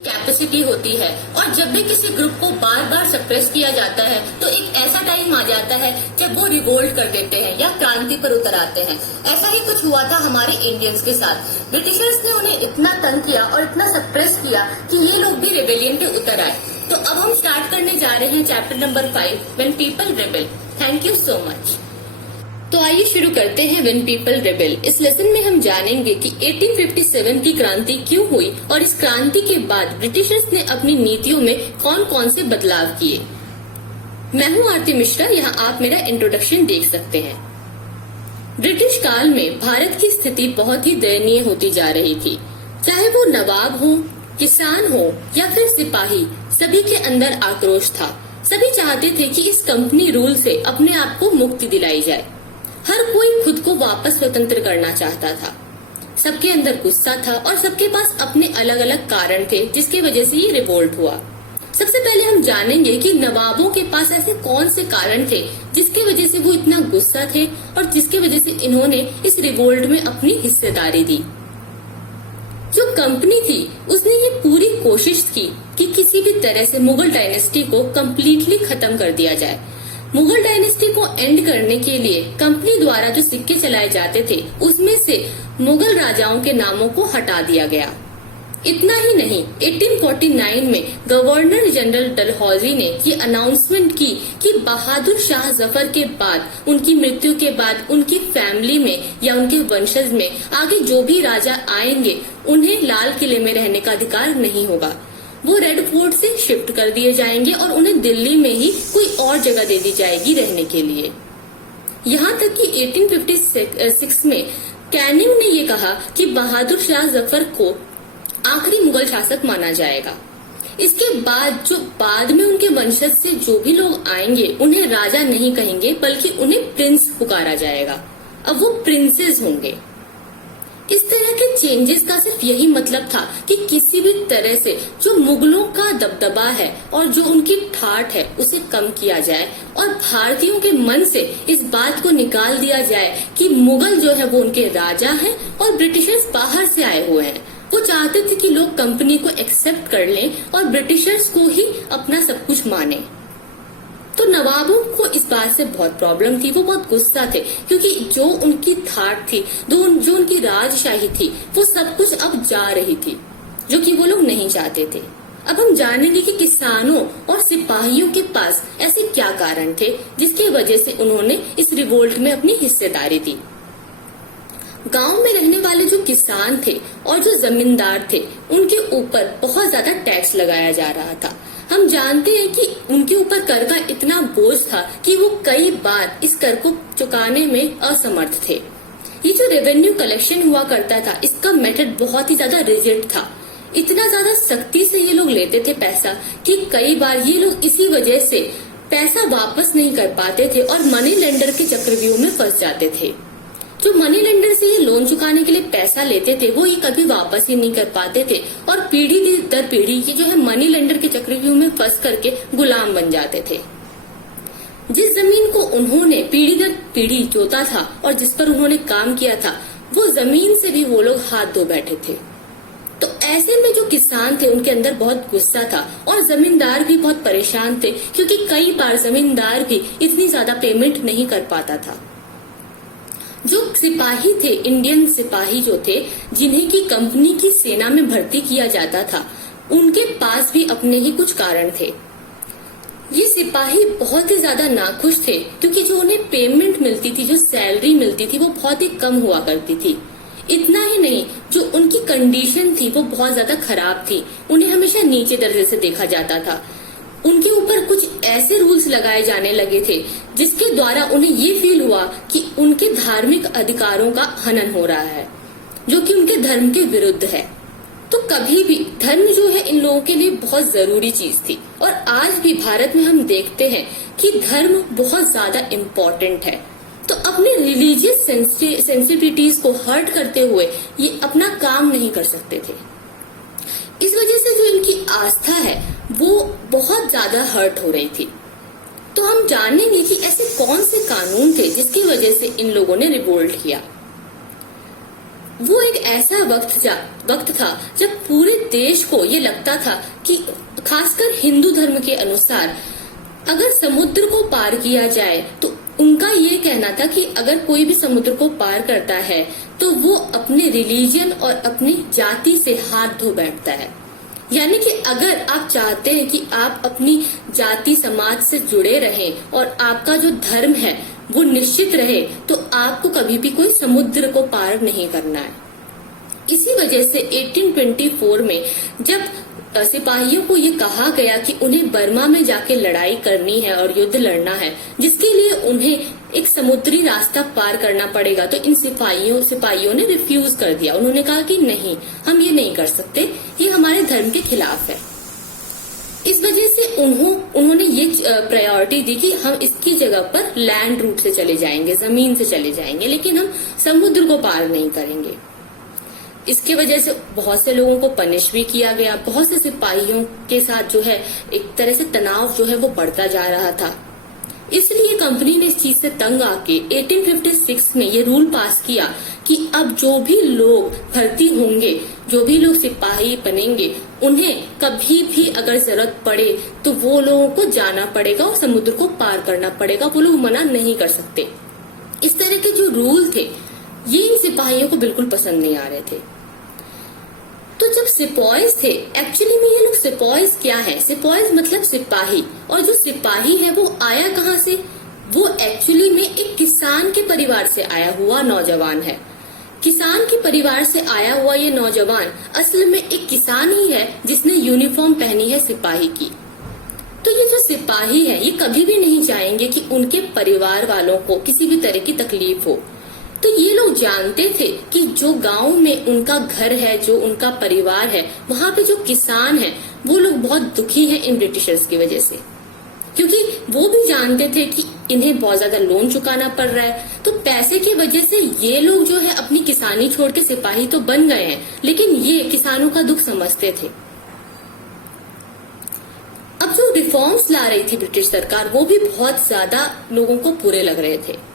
Capacity होती है और जब भी किसी ग्रुप को बार बार सप्रेस किया जाता है तो एक ऐसा टाइम आ जाता है जब वो रिवोल्ट कर देते हैं या क्रांति पर उतर आते हैं। ऐसा ही कुछ हुआ था हमारे इंडियंस के साथ। ब्रिटिशर्स ने उन्हें इतना तंग किया और इतना सप्रेस किया कि ये लोग भी रिबेलियन पे उतर आए। तो अब हम स्टार्ट करने जा रहे हैं chapter number 5 when people rebel. Thank you so much. तो आइए शुरू करते हैं व्हेन पीपल रिबेल। इस लेसन में हम जानेंगे कि 1857 की क्रांति क्यों हुई और इस क्रांति के बाद ब्रिटिशर्स ने अपनी नीतियों में कौन कौन से बदलाव किए। मैं हूं आरती मिश्रा, यहाँ आप मेरा इंट्रोडक्शन देख सकते हैं। ब्रिटिश काल में भारत की स्थिति बहुत ही दयनीय होती जा रही थी। चाहे वो नवाब हो, किसान हो या फिर सिपाही, सभी के अंदर आक्रोश था। सभी चाहते थे कि इस कंपनी रूल से अपने आप को मुक्ति दिलाई जाए। हर कोई खुद को वापस स्वतंत्र करना चाहता था। सबके अंदर गुस्सा था और सबके पास अपने अलग अलग कारण थे जिसकी वजह से ये रिवोल्ट हुआ। सबसे पहले हम जानेंगे कि नवाबों के पास ऐसे कौन से कारण थे जिसकी वजह से वो इतना गुस्सा थे और जिसकी वजह से इन्होंने इस रिवोल्ट में अपनी हिस्सेदारी दी। जो कंपनी थी उसने ये पूरी कोशिश की कि किसी भी तरह से मुगल डायनेस्टी को कम्प्लीटली खत्म कर दिया जाए। मुगल डायनेस्टी को एंड करने के लिए कंपनी द्वारा जो सिक्के चलाए जाते थे उसमें से मुगल राजाओं के नामों को हटा दिया गया। इतना ही नहीं, 1849 में गवर्नर जनरल डलहौजी ने ये अनाउंसमेंट की कि बहादुर शाह जफर के बाद, उनकी मृत्यु के बाद उनकी फैमिली में या उनके वंशज में आगे जो भी राजा आएंगे उन्हें लाल किले में रहने का अधिकार नहीं होगा। वो रेड फोर्ट से शिफ्ट कर दिए जाएंगे और उन्हें दिल्ली में ही कोई और जगह दे दी जाएगी रहने के लिए। यहाँ तक कि 1856 में कैनिंग ने ये कहा कि बहादुर शाह जफर को आखिरी मुगल शासक माना जाएगा। इसके बाद जो बाद में उनके वंशज से जो भी लोग आएंगे उन्हें राजा नहीं कहेंगे बल्कि उन्हें प्रिंस पुकारा जाएगा। अब वो प्रिंसेस होंगे। इस तरह के चेंजेस का सिर्फ यही मतलब था कि किसी भी तरह से जो मुगलों का दबदबा है और जो उनकी ठाठ है उसे कम किया जाए और भारतीयों के मन से इस बात को निकाल दिया जाए कि मुगल जो है वो उनके राजा हैं और ब्रिटिशर्स बाहर से आए हुए हैं। वो चाहते थे कि लोग कंपनी को एक्सेप्ट कर लें और ब्रिटिशर्स को ही अपना सब कुछ माने। तो नवाबों को इस बात से बहुत प्रॉब्लम थी, वो बहुत गुस्सा थे क्योंकि जो उनकी ठाठ थी, जो उनकी राजशाही थी, वो सब कुछ अब जा रही थी जो कि वो लोग नहीं चाहते थे। अब हम जानेंगे कि किसानों और सिपाहियों के पास ऐसे क्या कारण थे जिसकी वजह से उन्होंने इस रिवोल्ट में अपनी हिस्सेदारी दी। गांव में रहने वाले जो किसान थे और जो जमींदार थे उनके ऊपर बहुत ज्यादा टैक्स लगाया जा रहा था। हम जानते हैं कि उनके ऊपर कर का इतना बोझ था कि वो कई बार इस कर को चुकाने में असमर्थ थे। ये जो रेवेन्यू कलेक्शन हुआ करता था इसका मेथड बहुत ही ज्यादा रिजिड था। इतना ज्यादा सख्ती से ये लोग लेते थे पैसा कि कई बार ये लोग इसी वजह से पैसा वापस नहीं कर पाते थे और मनी लेंडर के चक्रव्यूह में फंस जाते थे। जो मनी लेंडर से ये लोन चुकाने के लिए पैसा लेते थे वो ये कभी वापस ही नहीं कर पाते थे और पीढ़ी दर पीढ़ी ये जो है मनी लेंडर के चक्रव्यूह में फंस करके गुलाम बन जाते थे। जिस जमीन को उन्होंने पीढ़ी दर पीढ़ी जोता था और जिस पर उन्होंने काम किया था वो जमीन से भी वो लोग हाथ धो बैठे थे। तो ऐसे में जो किसान थे उनके अंदर बहुत गुस्सा था और जमींदार भी बहुत परेशान थे क्योंकि कई बार जमींदार भी इतनी ज्यादा पेमेंट नहीं कर पाता था। जो सिपाही थे, इंडियन सिपाही जो थे जिन्हें की कंपनी की सेना में भर्ती किया जाता था, उनके पास भी अपने ही कुछ कारण थे। ये सिपाही बहुत ही ज्यादा नाखुश थे क्योंकि जो उन्हें पेमेंट मिलती थी, जो सैलरी मिलती थी वो बहुत ही कम हुआ करती थी। इतना ही नहीं, जो उनकी कंडीशन थी वो बहुत ज्यादा खराब थी। उन्हें हमेशा नीचे दर्जे से देखा जाता था। उनके ऊपर कुछ ऐसे रूल्स लगाए जाने लगे थे जिसके द्वारा उन्हें ये फील हुआ कि उनके धार्मिक अधिकारों का हनन हो रहा है जो कि उनके धर्म के विरुद्ध है। तो कभी भी धर्म जो है इन लोगों के लिए बहुत जरूरी चीज थी और आज भी भारत में हम देखते हैं कि धर्म बहुत ज्यादा इम्पोर्टेंट है। तो अपने रिलीजियस सेंसिटिविटीज को हर्ट करते हुए ये अपना काम नहीं कर सकते थे। इस वजह से जो इनकी आस्था है वो बहुत ज्यादा हर्ट हो रही थी। तो हम जानेंगे कि ऐसे कौन से कानून थे जिसकी वजह से इन लोगों ने रिवोल्ट किया। वो एक ऐसा वक्त था जब पूरे देश को ये लगता था कि खासकर हिंदू धर्म के अनुसार अगर समुद्र को पार किया जाए तो उनका ये कहना था कि अगर कोई भी समुद्र को पार करता है तो वो अपने रिलीजन और अपनी जाति से हाथ धो बैठता है। यानी कि अगर आप चाहते हैं कि आप अपनी जाति समाज से जुड़े रहें और आपका जो धर्म है वो निश्चित रहे तो आपको कभी भी कोई समुद्र को पार नहीं करना है। इसी वजह से 1824 में जब सिपाहियों को ये कहा गया कि उन्हें बर्मा में जाके लड़ाई करनी है और युद्ध लड़ना है, जिसके लिए उन्हें एक समुद्री रास्ता पार करना पड़ेगा, तो इन सिपाहियों ने रिफ्यूज कर दिया। उन्होंने कहा कि नहीं, हम ये नहीं कर सकते, ये हमारे धर्म के खिलाफ है। इस वजह से उन्होंने ये प्रायोरिटी दी कि हम इसकी जगह पर लैंड रूट से चले जाएंगे, जमीन से चले जाएंगे, लेकिन हम समुद्र को पार नहीं करेंगे। इसके वजह से बहुत से लोगों को पनिश भी किया गया। बहुत से सिपाहियों के साथ जो है एक तरह से तनाव जो है वो बढ़ता जा रहा था। इसलिए कंपनी ने इस चीज से तंग आके 1856 में ये रूल पास किया कि अब जो भी लोग भर्ती होंगे, जो भी लोग सिपाही बनेंगे, उन्हें कभी भी अगर जरूरत पड़े तो वो लोगों को जाना पड़ेगा और समुद्र को पार करना पड़ेगा, वो लोग मना नहीं कर सकते। इस तरह के जो रूल थे ये इन सिपाहियों को बिल्कुल पसंद नहीं आ रहे थे। तो जब सिपॉइज थे, एक्चुअली में ये लोग सिपॉइज क्या है? सिपॉइज मतलब सिपाही, और जो सिपाही है वो आया कहाँ से? वो एक्चुअली में एक किसान के परिवार से आया हुआ नौजवान है। किसान के परिवार से आया हुआ ये नौजवान असल में एक किसान ही है जिसने यूनिफॉर्म पहनी है सिपाही की। तो ये जो सिपाही है ये कभी भी नहीं चाहेंगे कि उनके परिवार वालों को किसी भी तरह की तकलीफ हो। तो ये लोग जानते थे कि जो गांव में उनका घर है, जो उनका परिवार है, वहां पे जो किसान है वो लोग बहुत दुखी हैं इन ब्रिटिशर्स की वजह से, क्योंकि वो भी जानते थे कि इन्हें बहुत ज्यादा लोन चुकाना पड़ रहा है। तो पैसे की वजह से ये लोग जो है अपनी किसानी छोड़ के सिपाही तो बन गए हैं, लेकिन ये किसानों का दुख समझते थे। अब जो रिफॉर्म्स ला रही थी ब्रिटिश सरकार वो भी बहुत ज्यादा लोगों को बुरे लग रहे थे।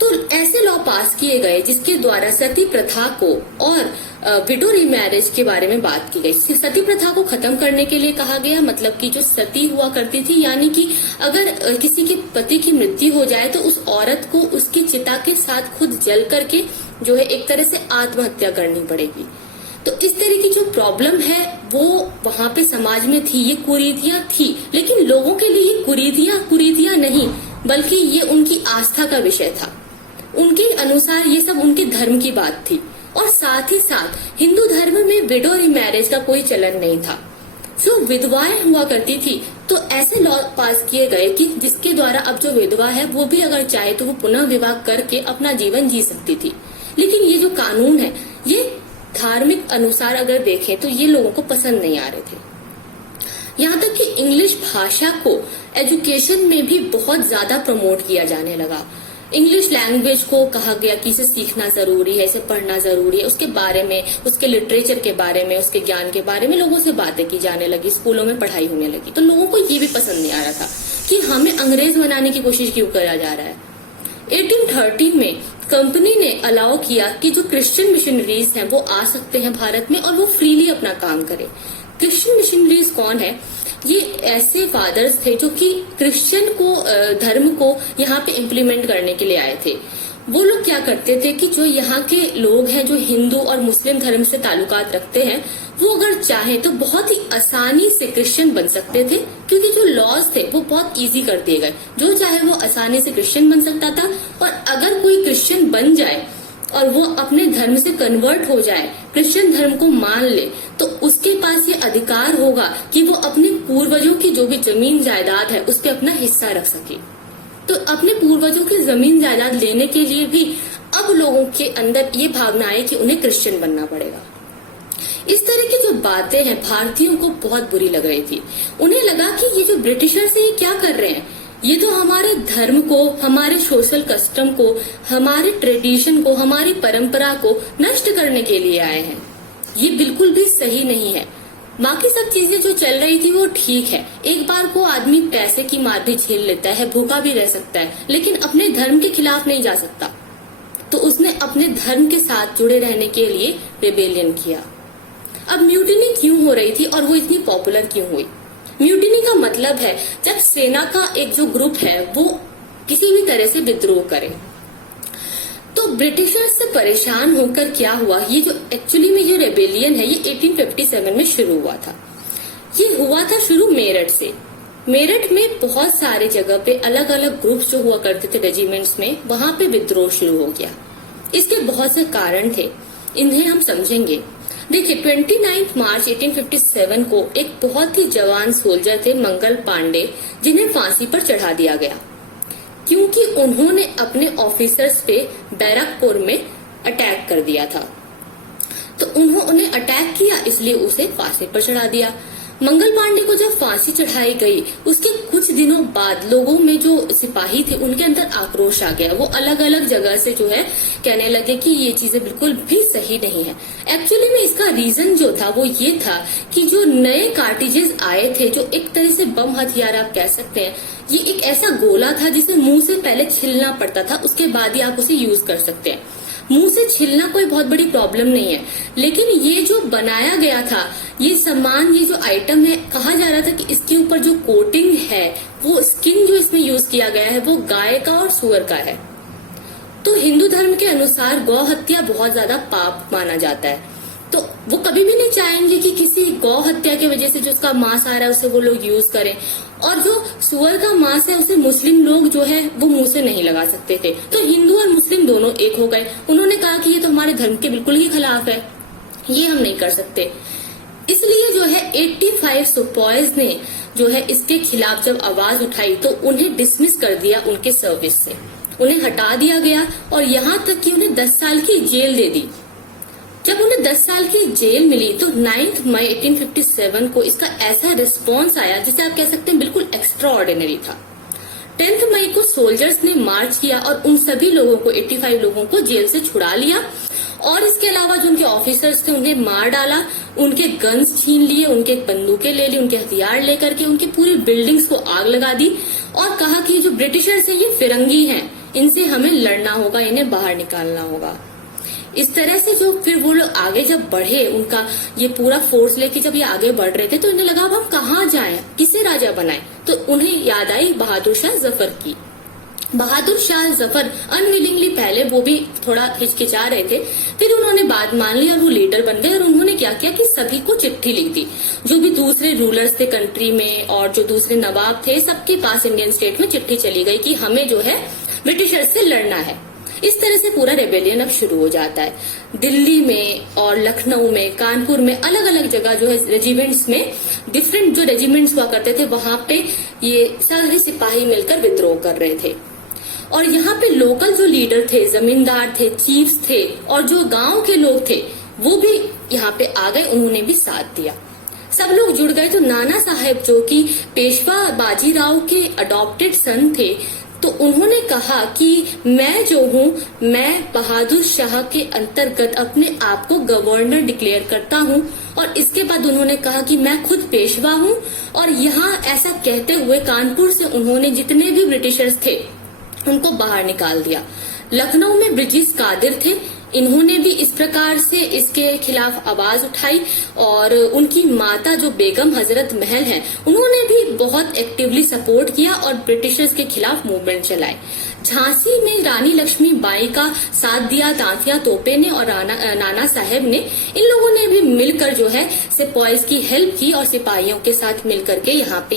तो ऐसे लॉ पास किए गए जिसके द्वारा सती प्रथा को और विडो रीमैरिज के बारे में बात की गई। सती प्रथा को खत्म करने के लिए कहा गया, मतलब कि जो सती हुआ करती थी, यानी कि अगर किसी के पति की मृत्यु हो जाए तो उस औरत को उसकी चिता के साथ खुद जल करके जो है एक तरह से आत्महत्या करनी पड़ेगी। तो इस तरह की जो प्रॉब्लम है वो वहां पे समाज में थी, ये कुरीतियां थी, लेकिन लोगों के लिए ये कुरीतियां नहीं बल्कि ये उनकी आस्था का विषय था। उनके अनुसार ये सब उनके धर्म की बात थी। और साथ ही साथ हिंदू धर्म में विडो रीमैरिज का कोई चलन नहीं था। जो विधवाएं हुआ करती थी तो ऐसे लॉ पास किए गए कि जिसके द्वारा अब जो विधवा है वो भी अगर चाहे तो वो पुनः विवाह करके अपना जीवन जी सकती थी। लेकिन ये जो कानून है ये धार्मिक अनुसार अगर देखें तो ये लोगों को पसंद नहीं आ रहे थे। यहाँ तक कि इंग्लिश भाषा को एजुकेशन में भी बहुत ज्यादा प्रमोट किया जाने लगा। इंग्लिश लैंग्वेज को कहा गया कि इसे सीखना जरूरी है, इसे पढ़ना जरूरी है, उसके बारे में, उसके लिटरेचर के बारे में, उसके ज्ञान के बारे में लोगों से बातें की जाने लगी, स्कूलों में पढ़ाई होने लगी। तो लोगों को ये भी पसंद नहीं आ रहा था कि हमें अंग्रेज बनाने की कोशिश क्यों करा जा रहा है। 1813 में कंपनी ने अलाउ किया कि जो क्रिश्चियन मिशनरीज हैं वो आ सकते हैं भारत में और वो फ्रीली अपना काम करें। क्रिश्चियन मिशनरीज कौन है? ये ऐसे फादर्स थे जो कि क्रिश्चियन को धर्म को यहाँ पे इम्प्लीमेंट करने के लिए आए थे। वो लोग क्या करते थे कि जो यहाँ के लोग हैं जो हिंदू और मुस्लिम धर्म से ताल्लुकात रखते हैं वो अगर चाहे तो बहुत ही आसानी से क्रिश्चियन बन सकते थे, क्योंकि जो लॉज थे वो बहुत इजी कर दिए गए। जो चाहे वो आसानी से क्रिश्चियन बन सकता था। और अगर कोई क्रिश्चियन बन जाए और वो अपने धर्म से कन्वर्ट हो जाए, क्रिश्चियन धर्म को मान ले, तो उसके पास ये अधिकार होगा कि वो अपने पूर्वजों की जो भी जमीन जायदाद है उस पर अपना हिस्सा रख सके। तो अपने पूर्वजों की जमीन जायदाद लेने के लिए भी अब लोगों के अंदर ये भावना है कि उन्हें क्रिश्चियन बनना पड़ेगा। इस तरह की जो बातें हैं भारतीयों को बहुत बुरी लग रही थी। उन्हें लगा कि ये जो ब्रिटिशर्स हैं ये क्या कर रहे हैं, ये तो हमारे धर्म को, हमारे सोशल कस्टम को, हमारे ट्रेडिशन को, हमारी परंपरा को नष्ट करने के लिए आए हैं। ये बिल्कुल भी सही नहीं है। बाकी सब चीजें जो चल रही थी वो ठीक है, एक बार को आदमी पैसे की मार भी झेल लेता है, भूखा भी रह सकता है, लेकिन अपने धर्म के खिलाफ नहीं जा सकता। तो उसने अपने धर्म के साथ जुड़े रहने के लिए रेबेलियन किया। अब म्यूटिनी क्यों हो रही थी और वो इतनी पॉपुलर क्यों हुई? म्यूटिनी का मतलब है जब सेना का एक जो ग्रुप है वो किसी भी तरह से विद्रोह करे। तो ब्रिटिशर्स से परेशान होकर क्या हुआ, ये जो एक्चुअली में ये रेबेलियन है ये 1857 में शुरू हुआ था। ये हुआ था शुरू मेरठ से। मेरठ में बहुत सारे जगह पे अलग अलग ग्रुप्स जो हुआ करते थे रेजिमेंट्स में, वहां पे विद्रोह शुरू हो गया। इसके बहुत से कारण थे, इन्हें हम समझेंगे। देखिए 29 मार्च 1857 को एक बहुत ही जवान सोल्जर थे मंगल पांडे, जिन्हें फांसी पर चढ़ा दिया गया क्योंकि उन्होंने अपने ऑफिसर्स पे बैरकपुर में अटैक कर दिया था। तो उन्होंने अटैक किया, इसलिए उसे फांसी पर चढ़ा दिया। मंगल पांडे को जब फांसी चढ़ाई गई उसके कुछ दिनों बाद लोगों में जो सिपाही थे उनके अंदर आक्रोश आ गया। वो अलग अलग जगह से जो है कहने लगे कि ये चीजें बिल्कुल भी सही नहीं है। एक्चुअली में इसका रीजन जो था वो ये था कि जो नए कार्टिजेस आए थे, जो एक तरह से बम हथियार आप कह सकते हैं, ये एक ऐसा गोला था जिसे मुंह से पहले छिलना पड़ता था, उसके बाद ही आप उसे यूज कर सकते हैं। मुंह से छिलना कोई बहुत बड़ी प्रॉब्लम नहीं है, लेकिन ये जो बनाया गया था, ये सामान, ये जो आइटम है, कहा जा रहा था कि इसके ऊपर जो कोटिंग है, वो स्किन जो इसमें यूज किया गया है वो गाय का और सुअर का है। तो हिंदू धर्म के अनुसार गौ हत्या बहुत ज्यादा पाप माना जाता है, तो वो कभी भी नहीं चाहेंगे कि किसी गौ हत्या की वजह से जो उसका मांस आ रहा है उसे वो लोग यूज करें। और जो सुअर का मांस है उसे मुस्लिम लोग जो है वो मुंह से नहीं लगा सकते थे। तो हिंदू और मुस्लिम दोनों एक हो गए। उन्होंने कहा कि ये तो हमारे धर्म के बिल्कुल ही खिलाफ है, ये हम नहीं कर सकते। इसलिए जो है 85 सुपॉयज ने जो है इसके खिलाफ जब आवाज उठाई तो उन्हें डिसमिस कर दिया उनके सर्विस से, उन्हें हटा दिया गया और यहाँ तक कि उन्हें 10 साल की जेल दे दी। जब उन्हें 10 साल की जेल मिली तो 9 मई 1857 को इसका ऐसा रिस्पॉन्स आया जिसे आप कह सकते हैं बिल्कुल एक्स्ट्रा ऑर्डिनरी था। 10 मई को सोल्जर्स ने मार्च किया और उन सभी लोगों को, 85 लोगों को जेल से छुड़ा लिया और इसके अलावा जो उनके ऑफिसर्स थे उन्हें मार डाला, उनके गन्स छीन लिए, उनके बंदूकें ले ली, उनके हथियार लेकर के उनकी पूरी बिल्डिंग्स को आग लगा दी और कहा कि जो ब्रिटिशर्स हैं ये फिरंगी हैं, इनसे हमें लड़ना होगा, इन्हें बाहर निकालना होगा। इस तरह से जो फिर वो लोग आगे जब बढ़े, उनका ये पूरा फोर्स लेके जब ये आगे बढ़ रहे थे तो इन्हें लगा अब हम कहाँ जाएं, किसे राजा बनाएं। तो उन्हें याद आई बहादुर शाह जफर की। बहादुर शाह जफर अनविलिंगली पहले वो भी थोड़ा हिचकिचा रहे थे, फिर उन्होंने बात मान ली और वो लीडर बन गए। और उन्होंने क्या किया कि सभी को चिट्ठी लिख दी, जो भी दूसरे रूलर्स थे कंट्री में और जो दूसरे नवाब थे, सबके पास इंडियन स्टेट में चिट्ठी चली गई कि हमें जो है ब्रिटिशर्स से लड़ना है। इस तरह से पूरा रेबेलियन अब शुरू हो जाता है। दिल्ली में और लखनऊ में, कानपुर में, अलग अलग जगह जो है रेजिमेंट्स में, डिफरेंट जो रेजिमेंट्स हुआ करते थे वहां पे ये सारे सिपाही मिलकर विद्रोह कर रहे थे। और यहाँ पे लोकल जो लीडर थे, जमींदार थे, चीफ्स थे और जो गांव के लोग थे वो भी यहाँ पे आ गए, उन्होंने भी साथ दिया। सब लोग जुड़ गए। तो नाना साहेब जो कि पेशवा बाजीराव के अडॉप्टेड सन थे, तो उन्होंने कहा कि मैं जो हूँ, मैं बहादुर शाह के अंतर्गत अपने आप को गवर्नर डिक्लेयर करता हूँ। और इसके बाद उन्होंने कहा कि मैं खुद पेशवा हूँ। और यहाँ ऐसा कहते हुए कानपुर से उन्होंने जितने भी ब्रिटिशर्स थे उनको बाहर निकाल दिया। लखनऊ में ब्रिजेश कादिर थे, इन्होंने भी इस प्रकार से इसके खिलाफ आवाज उठाई। और उनकी माता जो बेगम हजरत महल हैं, उन्होंने भी बहुत एक्टिवली सपोर्ट किया और ब्रिटिशर्स के खिलाफ मूवमेंट चलाए। झांसी में रानी लक्ष्मी बाई का साथ दिया तांतिया तोपे ने और नाना साहेब ने। इन लोगों ने भी मिलकर जो है सिपाहीज की हेल्प की और सिपाहियों के साथ मिलकर के यहाँ पे